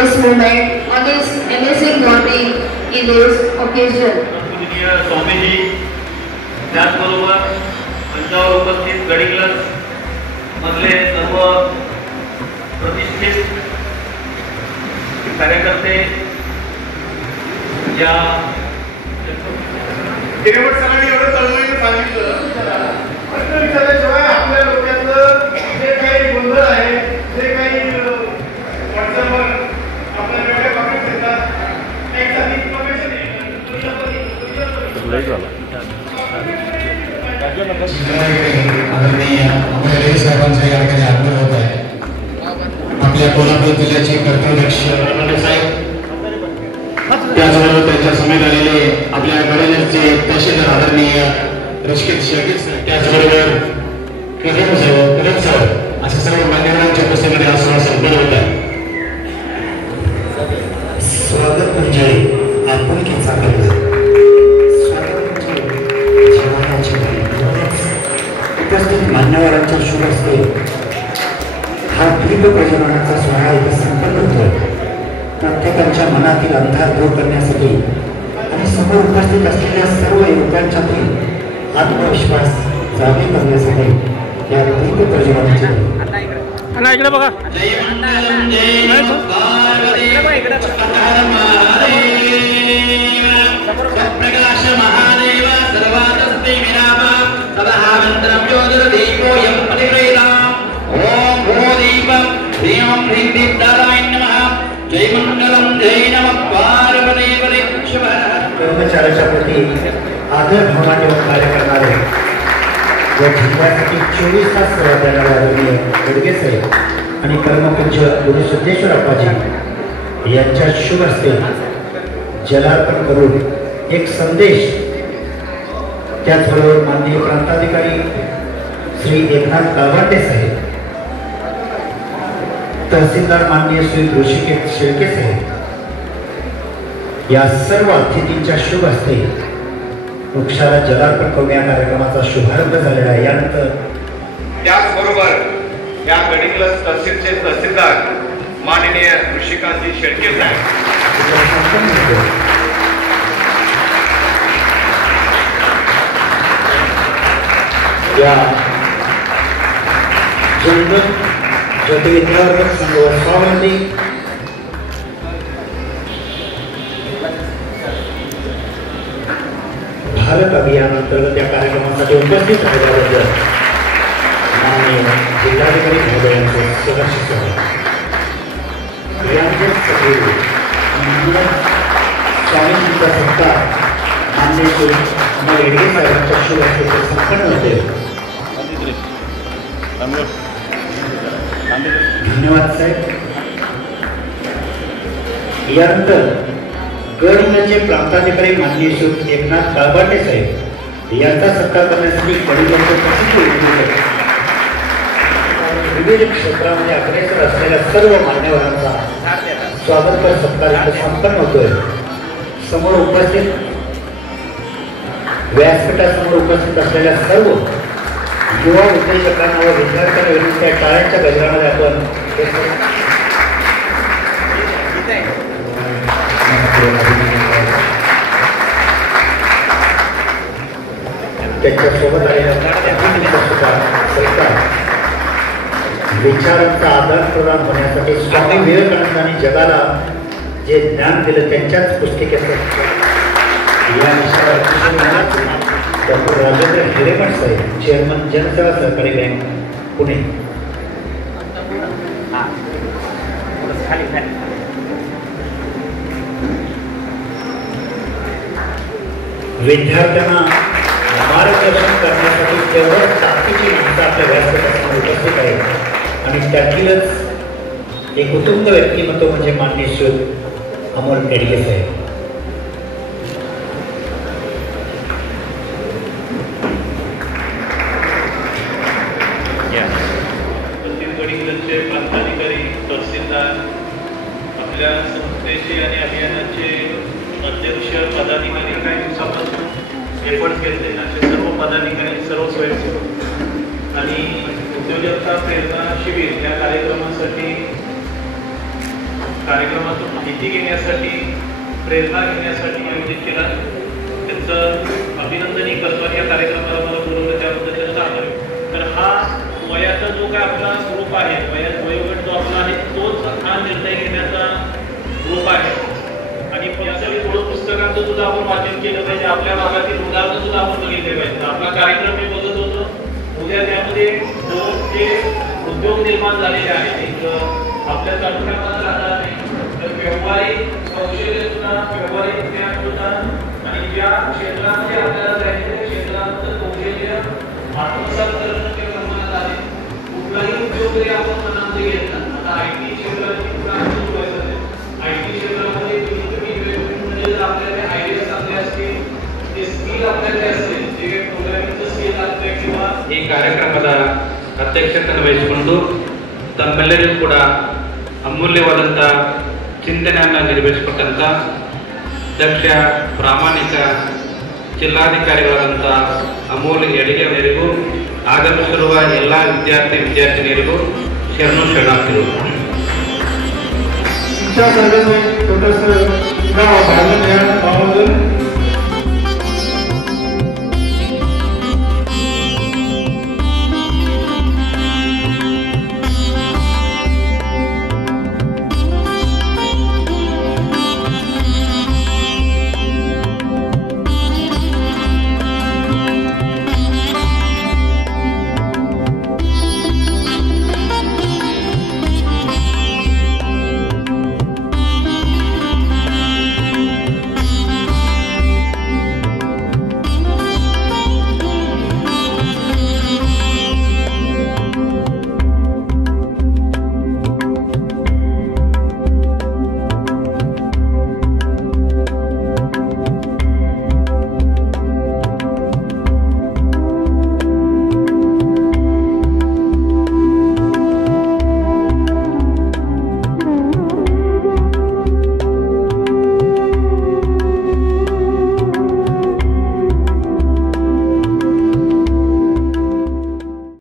this moment on this amazing morning in this occasion. Swamiji त्याचबरोबर मंचावर उपस्थित गडिंग्लज मधले सर्व प्रतिष्ठित कार्यकर्ते या हिरेमठ सरांनी एवढं तळमळीने सांगितलं प्रश्न विचारल्याशिवाय आपल्या डोक्यातलं जे काही गोंधळ आहे जे काही व्हॉट्सअपवर आपल्या वेगळ्या कमेंट्स येतात एकसारखी इन्फॉर्मेशन आदरणीय अमरेश साहेबांचं या ठिकाणी आगमन होत आहे. आपल्या कोल्हापूर जिल्ह्याचे कर्तव्यदक्ष साहेब त्याचबरोबर त्यांच्या समेत आलेले आपल्या गडिंग्लजचे तहसीलदार आदरणीय ऋषिकेश शेळके साहेब त्याचबरोबर कदम साहेब अशा सर्व मान्यवरांच्या उपस्थितीमध्ये हा सोहळा संपन्न होत आहे. स्वागत म्हणजे आपुलकीचा गंध, स्वागत म्हणजे जीवनाची उपस्थित मान्यवरांच्या शुभ हस्ते हा दीर्घ प्रजननाचा सोहळा इथे संपन्न होतो. प्रत्येकाच्या मनातील अंधार दूर करण्यासाठी आणि समोर उपस्थित असलेल्या सर्व युवकांच्यातील आत्मविश्वास जागे करण्यासाठी या दीर्घ प्रजननाची इकडे बघा प्रकाश महादेव सर्वातस्ते विरामा सदावंतरं ज्योतिर्दीपोऽयं परिवेदाम् ओम भूदीपं ह्रीं ह्रीं दीप्ताराय नमः. जय मंगलम जय नमः पार्वती परीक्षवः. कर्मचाऱ्याच्या प्रती आदर भावाने कार्य करणारे व जिल्ह्यासाठी 24 तास सेवा देणारे आदरणीय गडगे साहेब आणि कर्मपूज्य गुरु सिद्धेश्वर अप्पाजी यांच्या शुभ हस्ते जलार्पण करून एक संदेश त्याचबरोबर माननीय प्रांताधिकारी श्री एकनाथ काळवाटे साहेब, तहसीलदार माननीय श्री ऋषिकेश शेळके साहेब या सर्व अतिथींच्या शुभ हस्ते वृक्षाला जलार्पण करून या कार्यक्रमाचा शुभारंभ झालेला आहे. यानंतर त्याचबरोबर या गडिंग्लज तहसीलचे तहसीलदार माननीय ऋषिकांतजी शेळके साहेब या जनगण ज्योतिविद्यावर्धक संघ स्वावलंबी भारत अभियान अंतर्गत या कार्यक्रमासाठी उपस्थित राहिल्याबद्दल माननीय जिल्हाधिकारी महोदयांचे सहर्ष स्वागत. स्वामींचा सत्कार माननीय श्री अमर येडगे साहेबांच्या शुभ हस्ते संपन्न होते. धन्यवाद साहेब. यानंतर गडिंग्लजचे प्रांताधिकारी माननीय श्री एकनाथ काळवाटे साहेब यांचा सत्कार करण्यासाठी गडिंग्लजचे प्रसिद्ध विविध क्षेत्रामध्ये अग्रेसर असलेल्या सर्व मान्यवरांचा स्वागतपर सत्कार इथे संपन्न होतोय. समोर उपस्थित व्यासपीठासमोर उपस्थित असलेल्या सर्व युवा उद्योजकांना व विद्यार्थ्यांना विनंती आहे, टाळ्यांच्या गजरामध्ये आपण त्याच्यासोबत आलेल्या विचारांचा आदान प्रदान होण्यासाठी स्वामी विवेकानंदांनी जगाला जे ज्ञान दिलं त्यांच्याच पुस्तिकेचं या विषयावर डॉक्टर राजेंद्र हिरेमठ साहेब, चेअरमन जनसेवा सहकारी बँक पुणे. विद्यार्थ्यांना मार्गदर्शन करण्यासाठी तेवढंच ताकदीची माणसं आपल्या व्यासपीठासमोर उपस्थित आहे आणि त्यातीलच एक उत्तुंग व्यक्तिमत्व म्हणजे माननीय श्री अमोल येडगे साहेब. गडिंग्लजचे प्रांताधिकारी तहसीलदार आपल्या संस्थेचे आणि अभियानाचे अध्यक्ष पदाधिकारी काही दिवसापासून एफर्ट्स घेतले असे सर्व पदाधिकारी सर्व स्वयंसेवक आणि उद्योजकता प्रेरणा शिबिर या कार्यक्रमासाठी कार्यक्रमातून माहिती घेण्यासाठी प्रेरणा घेण्यासाठी आयोजित केला. त्यांचं अभिनंदनही करतो आणि या कार्यक्रमाला मला बोलवलं त्याबद्दल त्यांचा आभार. तर हा वयाचा जो काय आपला ग्रुप आहे, वयोगट जो आपला आहे तोच हा निर्णय घेण्याचा ग्रुप आहे. आणि यासाठी थोडं पुस्तकांचं सुद्धा आपण वाचन केलं पाहिजे, आपल्या भागातील उदाहरणं सुद्धा आपण बघितले पाहिजे. आपला कार्यक्रम मी बघत होतो, उद्या त्यामध्ये जे उद्योग निर्माण झालेले आहेत आपल्या तालुक्यामध्ये राहणार नाही तर व्यवहारिक कौशल्य सुद्धा, व्यवहारिक ज्ञान सुद्धा आणि ज्या क्षेत्रामध्ये आपल्याला जायचं त्या क्षेत्रामध्ये कौशल्य आत्मसात करणं ते प्रमाणात आहे. कुठलाही उद्योग जरी आपण मनामध्ये घेतला, आता IT क्षेत्राची IT क्षेत्रामध्ये म्हणजे जर आपल्याकडे आयडिया चांगले असतील, ते स्किल आपल्याकडे असतील, जे प्रोग्रामिंगचं स्किल असते किंवा ಈ ಕಾರ್ಯಕ್ರಮದ ಅಧ್ಯಕ್ಷತೆಯನ್ನು ವಹಿಸಿಕೊಂಡು ತಮ್ಮೆಲ್ಲರಿಗೂ ಕೂಡ ಅಮೂಲ್ಯವಾದಂಥ ಚಿಂತನೆಯನ್ನು ನಿರ್ವಹಿಸಿಕೊಟ್ಟಂಥ ದಕ್ಷ ಪ್ರಾಮಾಣಿಕ ಜಿಲ್ಲಾಧಿಕಾರಿಗಳಾದಂಥ ಅಮೂಲ್ಯ ಯಡಿಗೆಯವರಿಗೂ ಆಗಮಿಸಿರುವ ಎಲ್ಲ ವಿದ್ಯಾರ್ಥಿನಿಯರಿಗೂ ಶರಣಾರ್ಥಿಗಳು. शिक्षा सर्व्हिस छोटंसं गाव भाजन या गावामधून